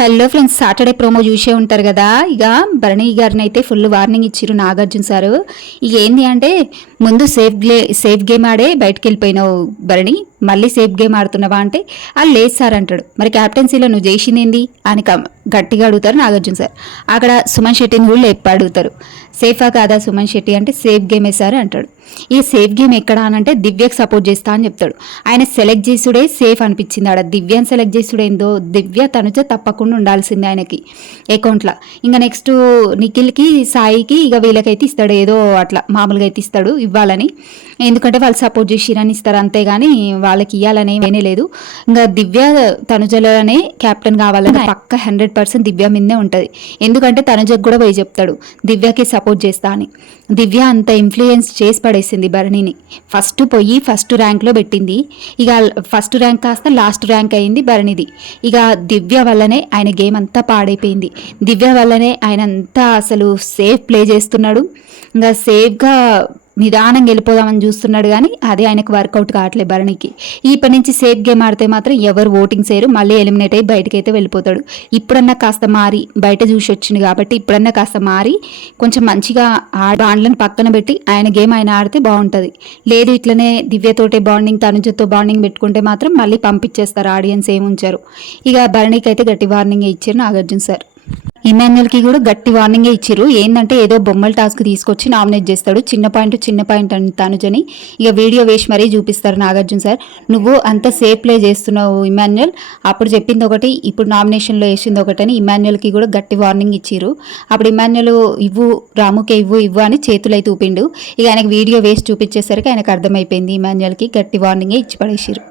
Hello friends, Saturday promo చూసే ఉంటారు కదా. ఇక భరణి గారిని అయితే ఫుల్ వార్నింగ్ ఇచ్చిరు నాగార్జున సారు. ఇక ఏంది అంటే, ముందు సేఫ్ గేమ్ ఆడే బయటకు వెళ్ళిపోయినావు భరణి, మళ్ళీ సేఫ్ గేమ్ ఆడుతున్నావా అంటే వాళ్ళు లేదు సార్ అంటాడు. మరి క్యాప్టెన్సీలో నువ్వు చేసింది ఏంది అని గట్టిగా అడుగుతారు నాగార్జున సార్. అక్కడ సుమన్ శెట్టిని కూడా అడుగుతారు, సేఫా కాదా సుమన్ శెట్టి అంటే సేఫ్ గేమ్ వేసారు అంటాడు. ఈ సేఫ్ గేమ్ ఎక్కడ అనంటే దివ్యకు సపోర్ట్ చేస్తా అని చెప్తాడు. ఆయన సెలెక్ట్ చేసుడే సేఫ్ అనిపించింది. ఆడ దివ్యాన్ని సెలెక్ట్ చేసుడేందో, దివ్య తనుజ తప్పకుండా ఉండాల్సిందే ఆయనకి అకౌంట్లో. ఇంకా నెక్స్ట్ నిఖిల్కి సాయికి ఇక వీళ్ళకైతే ఇస్తాడు, ఏదో అట్లా మామూలుగా అయితే ఇస్తాడు ఇవ్వాలని, ఎందుకంటే వాళ్ళు సపోర్ట్ చేసిరని ఇస్తారు అంతేగాని వాళ్ళకి ఇవ్వాలని ఏమీ లేదు. ఇంకా దివ్య తనుజలనే క్యాప్టెన్ కావాలని పక్క 100% దివ్య మీదనే ఉంటుంది. ఎందుకంటే తనుజకు కూడా పోయి చెప్తాడు దివ్యకి సపోర్ట్ చేస్తా అని. దివ్య అంత ఇన్ఫ్లుయెన్స్ చేసి పడేసింది భరణిని. ఫస్ట్ ర్యాంక్లో పెట్టింది. ఇక ఫస్ట్ ర్యాంక్ కాస్త లాస్ట్ ర్యాంక్ అయింది భరణిది. ఇక దివ్య వల్లనే ఆయన గేమ్ అంతా పాడైపోయింది. దివ్య వల్లనే ఆయన అంతా అసలు సేఫ్ ప్లే చేస్తున్నాడు. ఇంకా సేఫ్గా నిదానంగా వెళ్ళిపోదామని చూస్తున్నాడు, కానీ అదే ఆయనకు వర్కౌట్ కావట్లేదు భరణికి. ఇప్పటి నుంచి సేఫ్ గేమ్ ఆడితే మాత్రం ఎవరు ఓటింగ్ చేయరు, మళ్ళీ ఎలిమినేట్ అయ్యి బయటకైతే వెళ్ళిపోతాడు. ఇప్పుడన్నా కాస్త మారి బయట చూసి వచ్చింది కాబట్టి ఇప్పుడన్నా కాస్త మారి కొంచెం మంచిగా బాండ్లను పక్కన పెట్టి ఆయన గేమ్ ఆయన ఆడితే బాగుంటుంది. లేదు ఇట్లనే దివ్యతోటే బాండింగ్ తనుజతో బాండింగ్ పెట్టుకుంటే మాత్రం మళ్ళీ పంపించేస్తారు, ఆడియన్స్ ఏముంచారు. ఇక భరణికి అయితే గట్టి వార్నింగ్ ఇచ్చారు నాగార్జున సార్. ఇమాన్యుయల్కి కూడా గట్టి వార్నింగే ఇచ్చారు. ఏంటంటే ఏదో బొమ్మల టాస్క్ తీసుకొచ్చి నామినేట్ చేస్తాడు, చిన్న పాయింట్ అని తనుజని ఇక వీడియో వేసి మరీ చూపిస్తారు నాగార్జున సార్. నువ్వు అంత సేఫ్ ప్లే చేస్తున్నావు ఇమాన్యుయల్, అప్పుడు చెప్పింది ఒకటి ఇప్పుడు నామినేషన్లో వేసింది ఒకటి అని ఇమాన్యుయల్కి కూడా గట్టి వార్నింగ్ ఇచ్చారు. అప్పుడు ఇమాన్యుయల్ రాముకే ఇవ్వు అని చేతులు అయితే ఊపిండు. ఇక ఆయనకు వీడియో వేసి చూపించేసరికి ఆయనకు అర్థమైపోయింది ఇమాన్యుయల్కి గట్టి వార్నింగే ఇచ్చి పడేసారు.